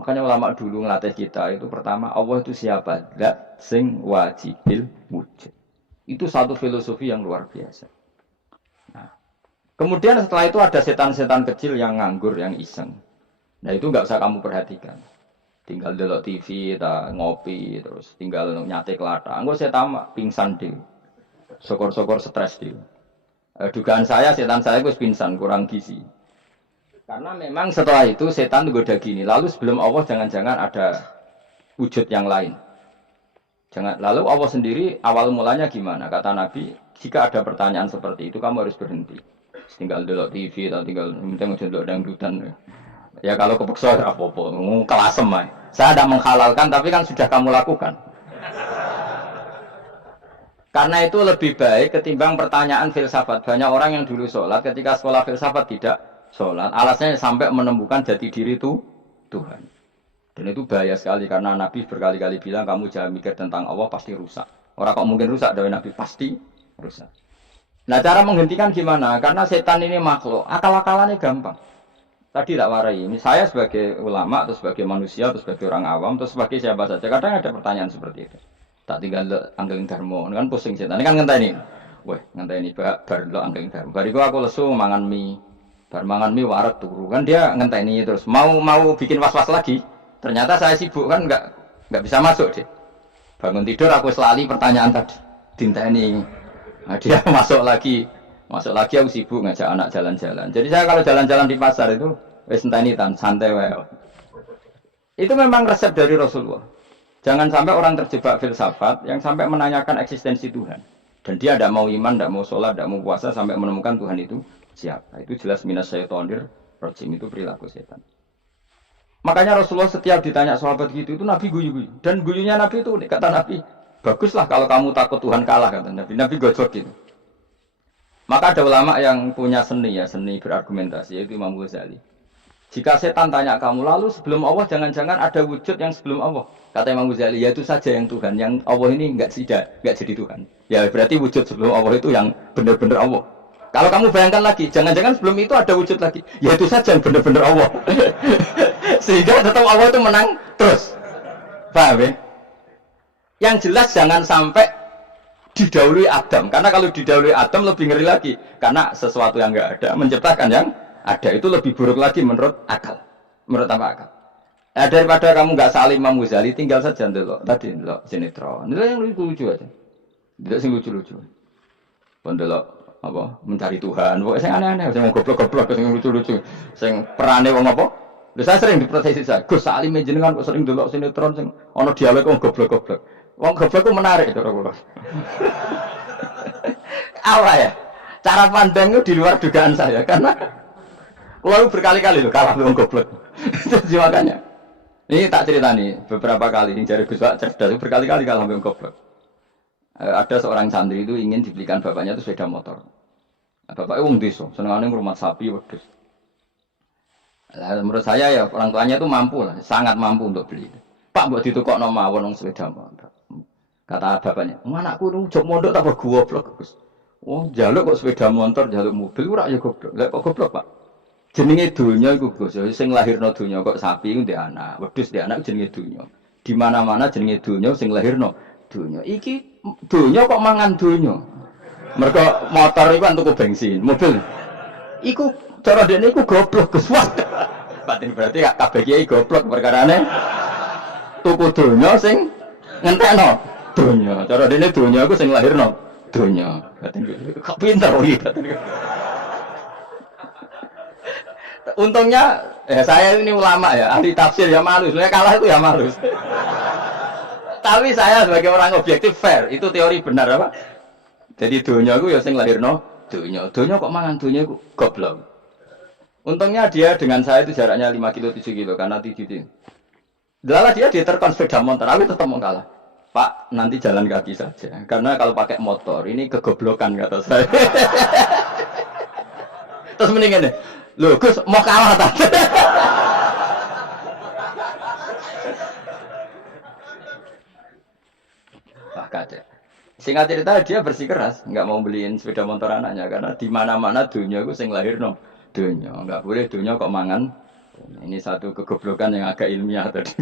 Makanya ulama dulu ngelatih kita itu pertama Allah itu siapa? Zat sing wajibil wujud. Itu satu filosofi yang luar biasa. Nah, kemudian setelah itu ada setan-setan kecil yang nganggur, yang iseng. Nah itu nggak usah kamu perhatikan. Tinggal delok TV, ngopi, terus tinggal nyate kelata. Enggak saya tamak pingsan deh. Sokor-sokor stres deh. Dugaan saya setan saya gue pingsan, kurang gizi. Karena memang setelah itu setan goda gini. Lalu sebelum Allah jangan-jangan ada wujud yang lain. Jangan. Lalu Allah sendiri awal mulanya gimana? Kata Nabi, jika ada pertanyaan seperti itu kamu harus berhenti. Tinggal delok TV atau tinggal minta delok dangdutan. Ya kalau kepeksa apa-apa, kelasem ae. Saya tidak menghalalkan tapi kan sudah kamu lakukan. Karena itu lebih baik ketimbang pertanyaan filsafat. Banyak orang yang dulu sholat ketika sekolah filsafat tidak sholat. Alasannya sampai menemukan jati diri itu Tuhan. Dan itu bahaya sekali karena Nabi berkali-kali bilang kamu jangan mikir tentang Allah pasti rusak. Orang kok mungkin rusak dari Nabi pasti rusak. Nah cara menghentikan gimana? Karena setan ini makhluk, akal-akalannya gampang. Tadi tak warai, ini saya sebagai ulama atau sebagai manusia atau sebagai orang awam atau sebagai siapa saja. Kadang ada pertanyaan seperti itu. Tak tinggal anggeling dharma, kan pusing setan. Ini kan ngenteni. Weh, ngenteni bar lo anggeling dharma. Bariku aku lesu mangan mie. Bar mangan mie waret turu. Kan dia ngenteni terus mau bikin was-was lagi. Ternyata saya sibuk kan enggak bisa masuk deh. Bangun tidur aku selali pertanyaan tadi. Dinteni. Nah, dia masuk lagi aku sibuk ngajak anak jalan-jalan. Jadi saya kalau jalan-jalan di pasar itu wis enteni tan santai wae. Itu memang resep dari Rasulullah. Jangan sampai orang terjebak filsafat yang sampai menanyakan eksistensi Tuhan. Dan dia tidak mau iman, tidak mau sholat, tidak mau puasa sampai menemukan Tuhan itu siapa. Itu jelas minasyaitonir rajim, itu perilaku setan. Makanya Rasulullah setiap ditanya sahabat gitu itu Nabi guyu-guyu. Dan guyunya Nabi itu kata Nabi, baguslah kalau kamu takut Tuhan kalah kata Nabi. Nabi gojok gitu. Maka ada ulama yang punya seni berargumentasi yaitu Imam Ghazali. Jika setan tanya kamu lalu sebelum Allah jangan-jangan ada wujud yang sebelum Allah. Kata Imam Ghazali, ya itu saja yang Tuhan. Yang Allah ini enggak jadi Tuhan. Ya berarti wujud sebelum Allah itu yang benar-benar Allah. Kalau kamu bayangkan lagi, jangan-jangan sebelum itu ada wujud lagi. Ya itu saja yang benar-benar Allah. Sehingga tetap Allah itu menang terus. Paham ya? Yang jelas jangan sampai didahului Adam. Karena kalau didahului Adam lebih ngeri lagi. Karena sesuatu yang enggak ada menciptakan yang ada itu lebih buruk lagi menurut akal. Menurut apa akal? Nah, daripada kamu nggak saling Imam Ghazali, tinggal saja ndelok tadi ndelok sinetron. Ndelok yang lucu-lucu aja. Ndelok sing lucu-lucu. Ndelok apa? Mencari Tuhan. Pokoknya sing aneh-aneh, sing goblok-goblok, sing lucu-lucu, sing perane wong apa? Lha saya sering diprotes saya. Gus Salim jenengan kok sering ndelok sinetron sing ana dialog wong goblok-goblok. Wong goblok ku menarik cara kula. Apa ya? Cara pandang itu di luar dugaan saya karena kalau berkali-kali loh kalah dengan goblok. Jadi makanya. Ini tak cerita nih beberapa kali ini jari Gus Pak cerdas berkali-kali kalah dengan goblok. Ada seorang santri itu ingin dibelikan bapaknya itu sepeda motor. Bapaknya wong desa, senengane ngrumat sapi wedhus. Menurut saya ya orang tuanya itu mampu lah, sangat mampu untuk beli. Pak mbok ditukokno mawon wong sepeda motor. Kata bapaknya, "Anakku nu jog mondok tak goblok, Gus." Oh, jaluk kok sepeda motor, jaluk mobil ora ya goblok. Lah kok goblok, Pak? Jenenge donya iku Gus, sing lahirno donya kok sapi iku ndek anak, wedhus ndek anak jenenge donya. Di mana-mana jenenge donya sing lahirno donya. Iki donya kok mangan donya. Mergo motor iku kan tuku bensin, mobil. Iku cara dekne iku goblok Gus. Batin berarti gak kabeh kiai goblok perkarane tuku donya sing ngentekno donya. Cara dekne donya iku sing lahirno donya. Batin kok pinter iki batin. Untungnya saya ini ulama ya, ahli tafsir ya malu. Sebenarnya kalah itu ya malu. Tapi saya sebagai orang objektif fair, itu teori benar apa? Jadi dunia aku ya sing lahirno dunia. Dunia kok mangan dunia aku goblok. Untungnya dia dengan saya itu jaraknya 5 kilo 7 kilo karena titik. Delalah dia diterkon sepeda motor, aku tetap mau kalah. Pak, nanti jalan kaki saja. Karena kalau pakai motor ini kegoblokan kata saya. Terus mendingan deh. Loh Gus mau kalah tak? Wah kacau. Singkat cerita dia bersikeras nggak mau beliin sepeda motor anaknya karena di mana-mana dunia itu sing lahir no dunia nggak boleh dunia kok mangan Ini satu kegoblokan yang agak ilmiah tadi.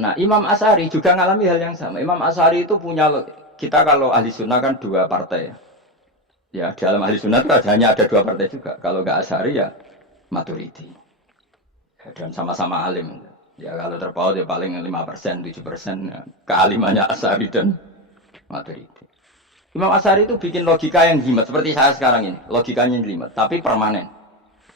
Nah, Imam Asy'ari juga mengalami hal yang sama. Imam Asy'ari itu punya, kita kalau ahli sunnah kan dua partai. Ya, dalam ahli sunnah itu hanya ada dua partai juga. Kalau nggak Asy'ari ya Maturidi. Ya, dan sama-sama alim. Ya kalau terpaut ya paling 5%, 7%. Ya. Kealimannya Asy'ari dan Maturidi. Imam Asy'ari itu bikin logika yang jelimet. Seperti saya sekarang ini. Logikanya jelimet, tapi permanen.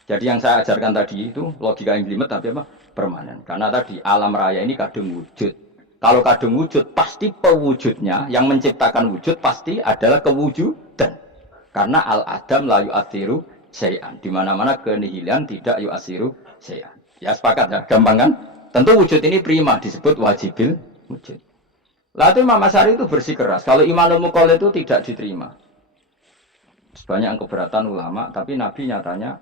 Jadi yang saya ajarkan tadi itu logika yang jelimet tapi apa? Permanen. Karena tadi alam raya ini kadung wujud. Kalau kadung wujud pasti pewujudnya yang menciptakan wujud pasti adalah kewujudan. Karena al-adam la yu'athiru syai'an. Di mana-mana kenihilan tidak yu'athiru syai'an. Ya sepakat ya, gampang kan? Tentu wujud ini prima disebut wajibil wujud. Lalu Imam Asy'ari itu bersikeras. Kalau imanul muqallid itu tidak diterima. Banyak keberatan ulama, tapi Nabi nyatanya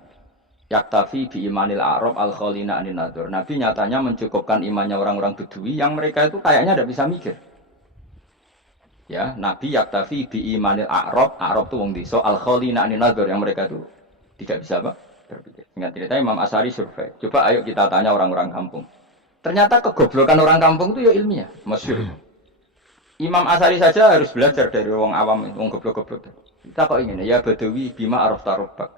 yaktafi bi imanil a'rab al-khalina anin nadzur. Nabi nyatanya mencukupkan imannya orang-orang Bedui yang mereka itu kayaknya tidak bisa mikir. Ya, Nabi yaktafi bi imanil a'rab itu wong desa al-khalina anin nadzur yang mereka itu tidak bisa apa? Berpikir. Ingat cerita Imam Asy'ari survei. Coba ayo kita tanya orang-orang kampung. Ternyata kegoblokan orang kampung itu ya ilmiah, masyhur. Imam Asy'ari saja harus belajar dari wong awam, wong goblok-goblok. Kita kok ingin ya Badawi bima araf tarobak.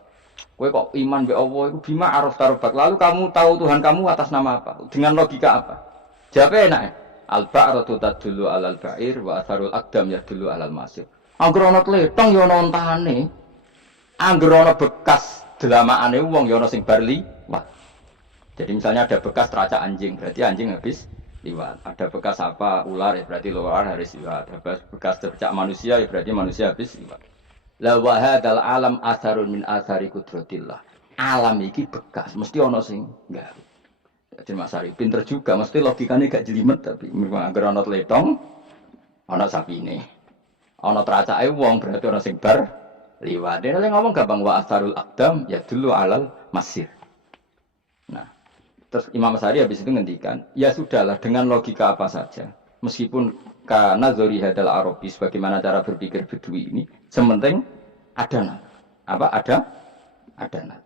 Kowe kok iman be Allah itu bima araf tarobak. Lalu kamu tahu Tuhan kamu atas nama apa? Dengan logika apa? Jawabnya enak ya. Al-ba'ratu tadullu 'alal ba'ir wa atharul aqdam yadullu 'alal masir. Angger ana tletong ya ana ontane. Angger ana bekas delamaane wong ya ana sing bar liwat. Jadi misalnya ada bekas teracak anjing, berarti anjing habis liwat. Ada bekas apa ular ya berarti ular harus liwat. Ada bekas tercak manusia ya berarti manusia habis liwat. La wa hadzal alam atharun min athari qudratillah. Alam iki bekas, mesti ana sing nggawe. Jadi Mas Ari pinter juga, mesti logikanya gak jelimet tapi agar ana tletong, ana sapine. Ana teracake wong berarti ana sing bar liwat. Dene ngomong gampang wa atharul aqdam ya dulu alal masir. Nah, terus Imam Asy'ari habis itu ngendikan, ya sudahlah dengan logika apa saja. Meskipun karena zori hadal Arabi bagaimana cara berpikir Bedui ini, sementing ada apa ada nat.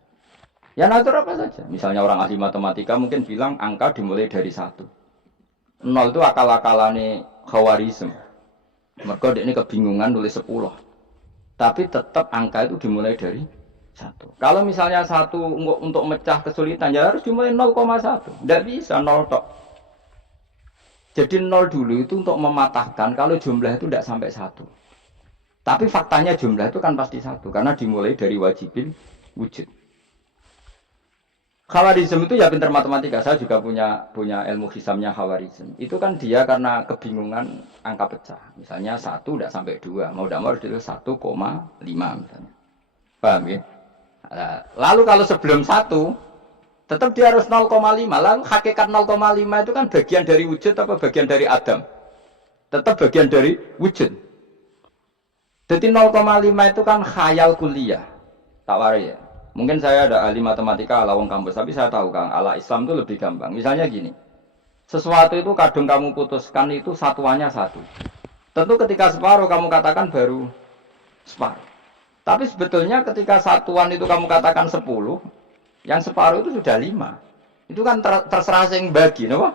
Ya natur apa saja. Misalnya orang ahli matematika mungkin bilang angka dimulai dari 1. 0 itu akal-akalane Khawarizm. Mergo ini kebingungan nulis 10. Tapi tetap angka itu dimulai dari 1. Kalau misalnya 1 untuk mecah kesulitan ya harus dimulai 0,1. Tidak bisa 0 tok. Jadi 0 dulu itu untuk mematahkan kalau jumlah itu tidak sampai 1. Tapi faktanya jumlah itu kan pasti 1 karena dimulai dari wajibil wujud. Khawarizm itu ya pintar matematika. Saya juga punya ilmu hisamnya Khawarizm. Itu kan dia karena kebingungan angka pecah. Misalnya 1 tidak sampai 2. Mau tidak mau harus ditulis 1,5 misalnya. Paham ya? Lalu kalau sebelum 1 tetap dia harus 0,5. Lalu hakikat 0,5 itu kan bagian dari wujud apa bagian dari Adam? Tetap bagian dari wujud. Jadi 0,5 itu kan khayal kuliah. Tak warai ya. Mungkin saya ada ahli matematika ala wong kampus, tapi saya tahu Kang, ala Islam itu lebih gampang. Misalnya gini. Sesuatu itu kadang kamu putuskan itu satuannya 1. Tentu ketika separuh kamu katakan baru separuh. Tapi sebetulnya ketika satuan itu kamu katakan 10, yang separuh itu sudah 5. Itu kan terserah sing bagi, no?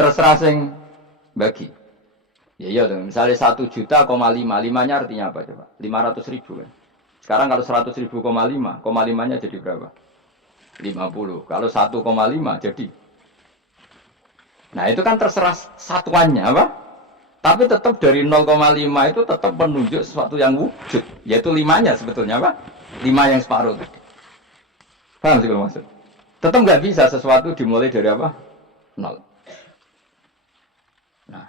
Terserah sing bagi. Ya iya dong, misalnya 1 juta, 5-nya artinya apa coba? 500.000 kan. Sekarang kalau 100.000, 5-nya jadi berapa? 50. Kalau 1,5 jadi. Nah itu kan terserah satuannya apa? Tapi tetap dari 0,5 itu tetap menunjuk sesuatu yang wujud. Yaitu 5-nya sebetulnya apa? 5 yang separuh. Paham sih kalau maksud? Tetap nggak bisa sesuatu dimulai dari apa? 0. Nah,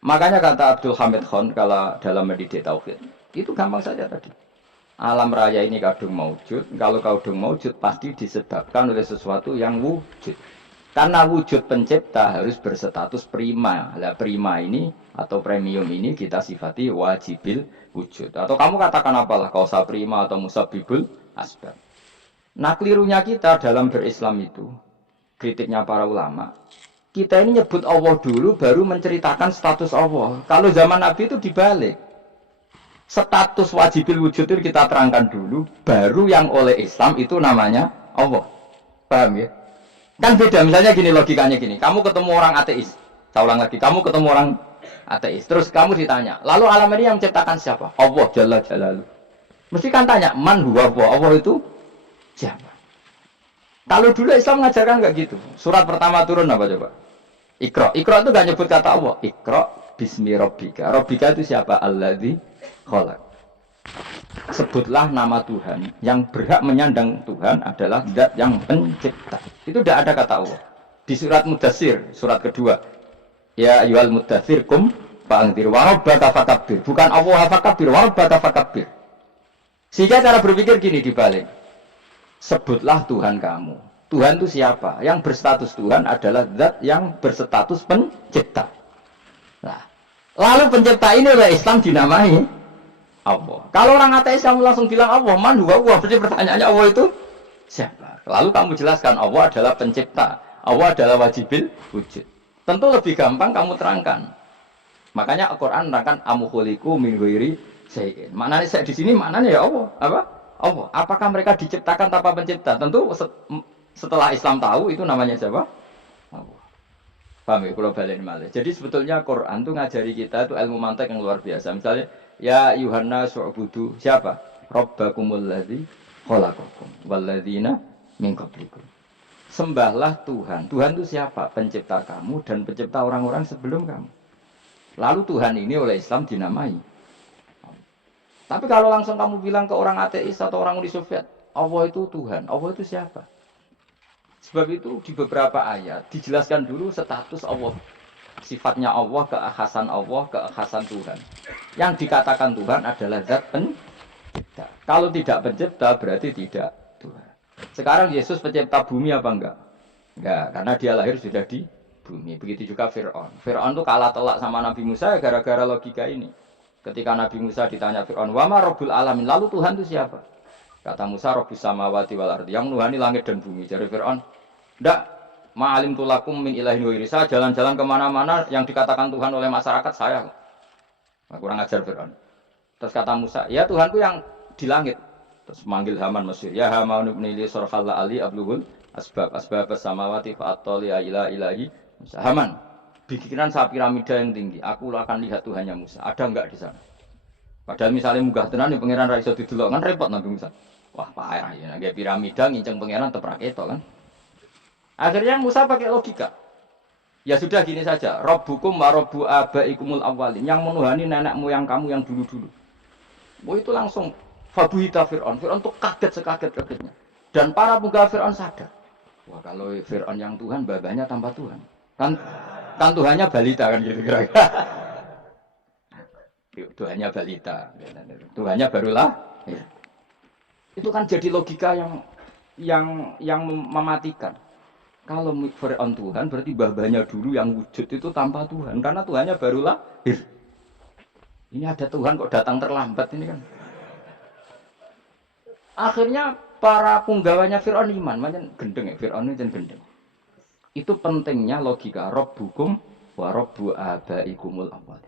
makanya kata Abdul Hamid Khan kalau dalam mendidik tauhid itu gampang saja tadi. Alam raya ini kadung maujud. Kalau kadung maujud pasti disebabkan oleh sesuatu yang wujud. Karena wujud pencipta harus berstatus prima. Lah prima ini atau premium ini kita sifati wajibil wujud. Atau kamu katakan apalah kausa prima atau musabibul asbab. Nah kelirunya kita dalam berislam itu, kritiknya para ulama, kita ini nyebut Allah dulu baru menceritakan status Allah. Kalau zaman Nabi itu dibalik. Status wajibil wujud itu kita terangkan dulu, baru yang oleh Islam itu namanya Allah. Paham ya? Kan beda, misalnya gini logikanya gini, kamu ketemu orang ateis, saya ulang lagi, kamu ketemu orang ateis, terus kamu ditanya, lalu alam ini yang menciptakan siapa? Allah Jalla Jalaluh. Mesti kan tanya, man huwa Allah itu siapa? Kalau dulu Islam mengajarkan enggak gitu. Surat pertama turun apa coba? Iqra. Iqra itu enggak nyebut kata Allah. Iqra bismi rabbika. Rabbika itu siapa? Alladzi khalaq. Sebutlah nama Tuhan. Yang berhak menyandang Tuhan adalah zat yang pencipta. Itu tidak ada kata Allah. Di surat Mudatsir, surat kedua. Ya ayyuhal mudatsir kum fa'anzir wa rabbaka fakabbir. Bukan Allah fakabbir, wa rabbaka fakabbir. Sehingga cara berpikir gini dibalik. Sebutlah Tuhan kamu. Tuhan itu siapa? Yang berstatus Tuhan adalah zat yang berstatus pencipta. Nah, lalu pencipta ini oleh Islam dinamai Allah. Kalau orang ateis kamu langsung bilang Allah, man huwa Allah. Berarti pertanyaannya Allah itu siapa? Lalu kamu jelaskan Allah adalah pencipta. Allah adalah wajibil wujud. Tentu lebih gampang kamu terangkan. Makanya Al-Qur'an menerangkan amukhliqu min ghairi syai'in. Maknanya saya di sini maknanya ya Allah. Apa? Allah. Apakah mereka diciptakan tanpa pencipta? Tentu setelah Islam tahu itu namanya siapa? Allah. Paham ya? Kalau balik malih. Jadi sebetulnya Quran itu ngajari kita itu ilmu mantek yang luar biasa. Misalnya, ya Yuhanna su'budu siapa? Rabbakumul ladzi khalaqakum walladzina min qablikum. Sembahlah Tuhan. Tuhan itu siapa? Pencipta kamu dan pencipta orang-orang sebelum kamu. Lalu Tuhan ini oleh Islam dinamai. Tapi kalau langsung kamu bilang ke orang ateis atau orang Uni Soviet, Allah itu Tuhan, Allah itu siapa? Sebab itu di beberapa ayat dijelaskan dulu status Allah. Sifatnya Allah, keekhasan Tuhan. Yang dikatakan Tuhan adalah zat pencipta. Kalau tidak pencipta berarti tidak Tuhan. Sekarang Yesus pencipta bumi apa enggak? Enggak, karena dia lahir sudah di bumi. Begitu juga Fir'aun. Fir'aun itu kalah telak sama Nabi Musa gara-gara logika ini. Ketika Nabi Musa ditanya Fir'aun, "Wa ma Rabbul alamin?" Lalu Tuhan itu siapa? Kata Musa, "Rabbus samawati wal ardi." Yang menuhani langit dan bumi. Jadi Fir'aun, "Ndak, ma'alim tulakum min ilahin ghairi." Saya jalan-jalan kemana-mana yang dikatakan Tuhan oleh masyarakat saya. Nah, kurang ajar Fir'aun. Terus kata Musa, "Ya Tuhanku yang di langit." Terus manggil Haman Mesir, "Ya Haman ibn li sarhal ali abluhul asbab samawati fa'attali ila ilahi Musa." Haman, bikinan saya piramida yang tinggi, aku akan lihat Tuhannya Musa. Ada enggak di sana? Padahal misalnya munggah tenan ning pangeran ra iso didelok kan repot Nabi Musa. Wah, parah ya, nggak piramida nginceng pangeran teprak itu kan. Akhirnya Musa pakai logika. Ya sudah gini saja, Rabbukum wa rabbu abaikumul awwalin, yang menuhani nenek moyang kamu yang dulu-dulu. Oh itu langsung fabuhita Fir'aun. Fir'aun tuh kaget sekaget-kagetnya. Dan para pemuka Fir'aun sadar. Wah, kalau Fir'aun yang Tuhan, babanya tanpa Tuhan. Kan Tuhannya balita kan gitu kira-kira. Tuhannya balita. Tuhannya barulah. Ya. Itu kan jadi logika yang mematikan. Kalau Fir'aun Tuhan berarti babanya dulu yang wujud itu tanpa Tuhan. Karena Tuhannya barulah. Ini ada Tuhan kok datang terlambat ini kan. Akhirnya para punggawanya Fir'aun iman. Macam gendeng ya, Fir'aun itu gendeng. Itu pentingnya logika Rabbukum wa rabbu abaikumul awwal.